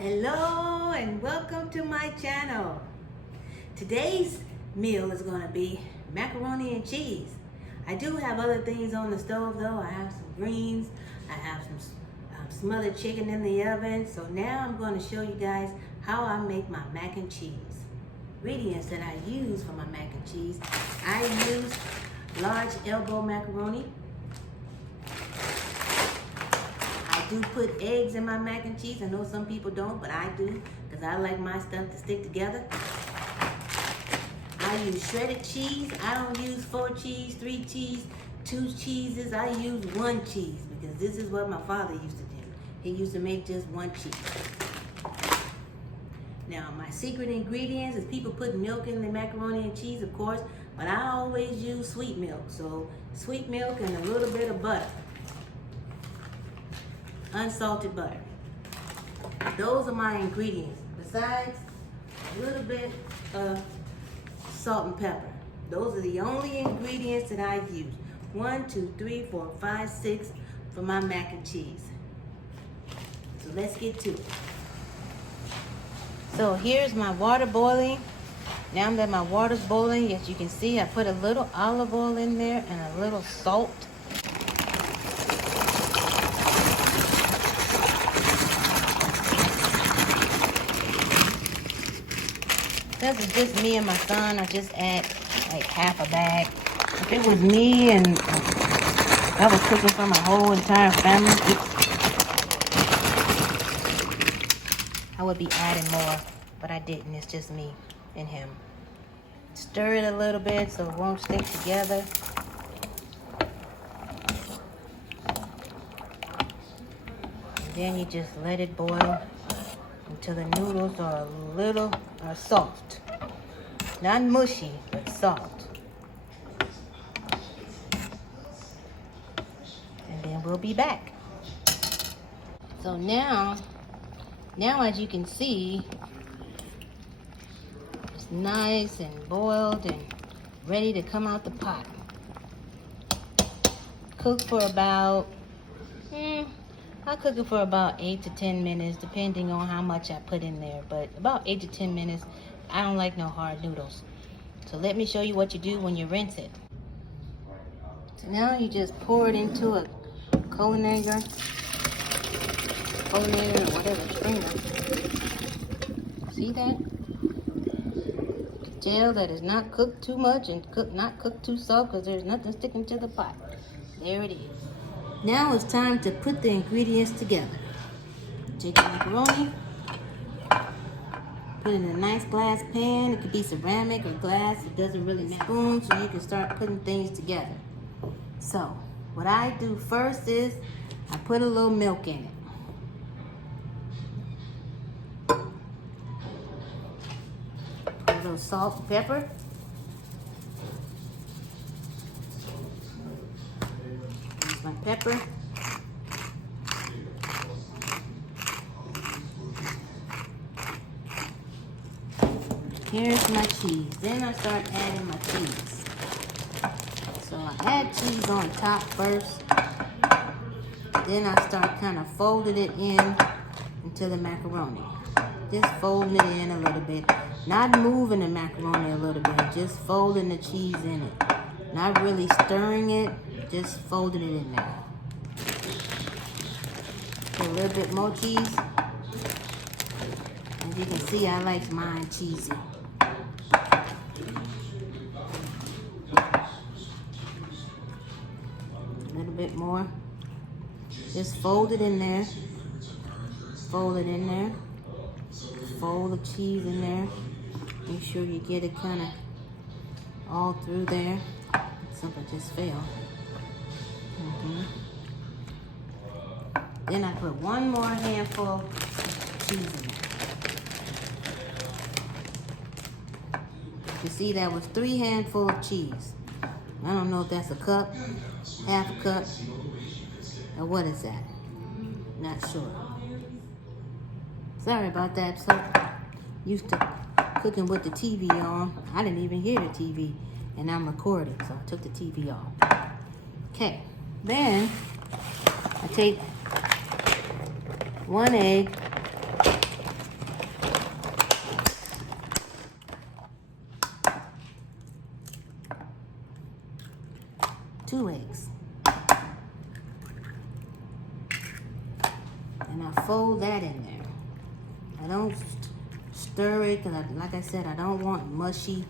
Hello and welcome to my channel. Today's meal is going to be macaroni and cheese. I do have other things on the stove though. I have some greens, I have some smothered chicken in the oven. So now I'm going to show you guys how I make my mac and cheese. Ingredients that I use for my mac and cheese. I use large elbow macaroni. I do put eggs in my mac and cheese. I know some people don't, but I do because I like my stuff to stick together. I use shredded cheese. I don't use 4 cheese, 3 cheese, 2 cheeses. I use 1 cheese because this is what my father used to do. He used to make just 1 cheese. Now, my secret ingredients is people put milk in the macaroni and cheese, of course, but I always use sweet milk. So sweet milk and a little bit of butter. Unsalted butter. Those are my ingredients. Besides a little bit of salt and pepper. Those are the only ingredients that I use. 1, 2, 3, 4, 5, 6 for my mac and cheese. So let's get to it. So here's my water boiling. Now that my water's boiling, as you can see, I put a little olive oil in there and a little salt. This is just me and my son. I just add like half a bag. If it was me and I was cooking for my whole entire family, I would be adding more, but I didn't. It's just me and him. Stir it a little bit so it won't stick together. And then you just let it boil until the noodles are soft. Not mushy, but soft. And then we'll be back. So now as you can see, it's nice and boiled and ready to come out the pot. Cook for about, I cook it for about 8 to 10 minutes, depending on how much I put in there. But about 8 to 10 minutes. I don't like no hard noodles. So let me show you what you do when you rinse it. So now you just pour it into a colinator or whatever, strainer. See that? You can tell that it's not cooked too much and not cooked too soft because there's nothing sticking to the pot. There it is. Now it's time to put the ingredients together. Take the macaroni, put it in a nice glass pan. It could be ceramic or glass. It doesn't really matter. Spoon so you can start putting things together. So what I do first is I put a little milk in it. Put a little salt and pepper. Here's my pepper. Here's my cheese. Then I start adding my cheese. So I add cheese on top first. Then I start kind of folding it in into the macaroni. Just folding it in a little bit. Not moving the macaroni a little bit. Just folding the cheese in it. Not really stirring it. Just folding it in there. Put a little bit more cheese. As you can see, I like mine cheesy. A little bit more. Just fold it in there. Fold it in there. Fold the cheese in there. Make sure you get it kind of all through there. Something just fell. Then I put one more handful of cheese in there. You see, that was 3 handfuls of cheese. I don't know if that's a cup, half a cup, or what is that? Not sure. Sorry about that. So used to cooking with the TV on. I didn't even hear the TV, and I'm recording, so I took the TV off. Okay, then I take 1 egg, 2 eggs. And I fold that in there. I don't stir it because, like I said, I don't want mushy,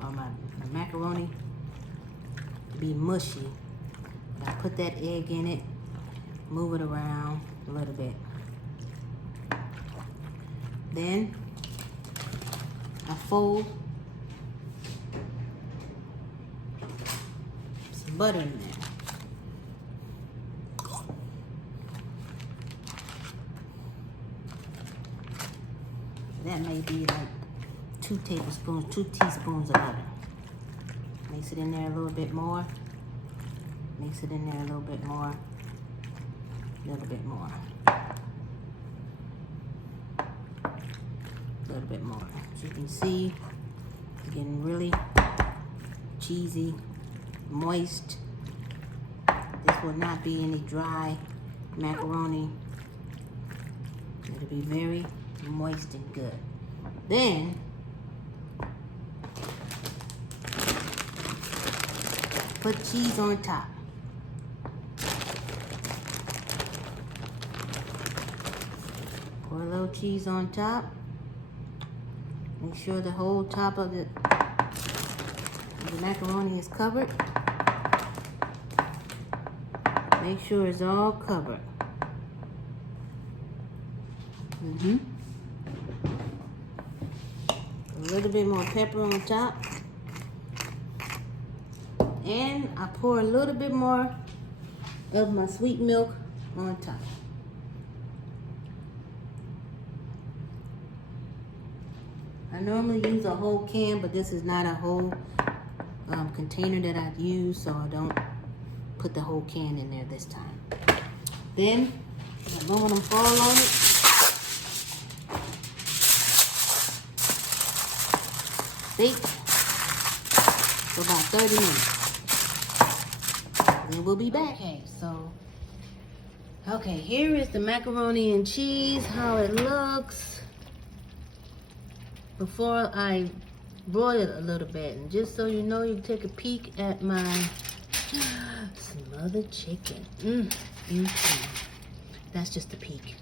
or my macaroni to be mushy. But I put that egg in it, move it around a little bit. Then I fold some butter in there. That may be like 2 tablespoons, 2 teaspoons of butter. Mix it in there a little bit more. Mix it in there a little bit more. A little bit more. A little bit more. As you can see, it's getting really cheesy, moist. This will not be any dry macaroni. It'll be very moist and good. Then put cheese on top. Pour a little cheese on top. Make sure the whole top of the macaroni is covered. Make sure it's all covered. A little bit more pepper on top. And I pour a little bit more of my sweet milk on top. I normally use a whole can, but this is not a whole container that I'd use, so I don't put the whole can in there this time. Then, aluminum foil on it. Bake for about 30 minutes. Then we'll be back. Okay, here is the macaroni and cheese, how it looks before I broil it a little bit. And just so you know, you take a peek at my smothered chicken. That's just a peek.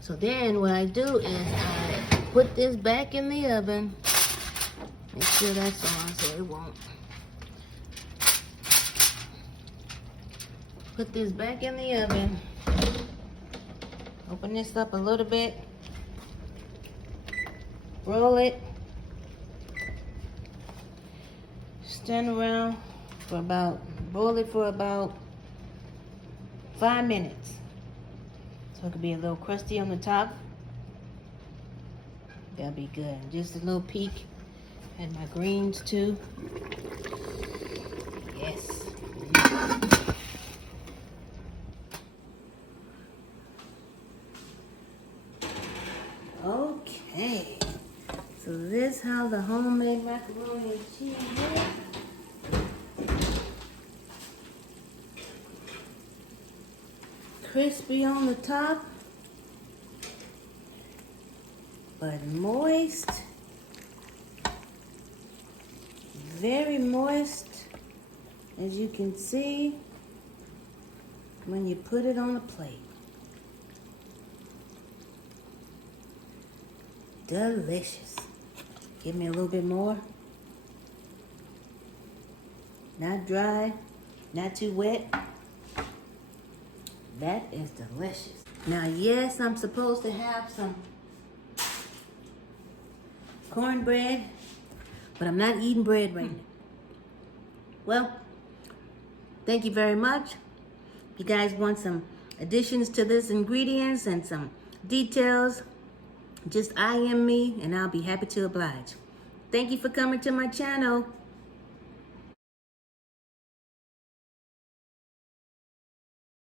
So then what I do is I put this back in the oven. Make sure that's on so it won't. Put this back in the oven. Open this up a little bit. Roll it. Stand around for boil it for about 5 minutes. So it could be a little crusty on the top. That'll be good. Just a little peek at my greens too. Yes. Okay. So this is how the homemade macaroni and cheese is. Crispy on the top, but moist. Very moist, as you can see when you put it on a plate. Delicious. Give me a little bit more. Not dry, not too wet. That is delicious. Now, yes, I'm supposed to have some cornbread, but I'm not eating bread right now. Well, thank you very much. If you guys want some additions to this ingredients and some details, just IM me and I'll be happy to oblige. Thank you for coming to my channel.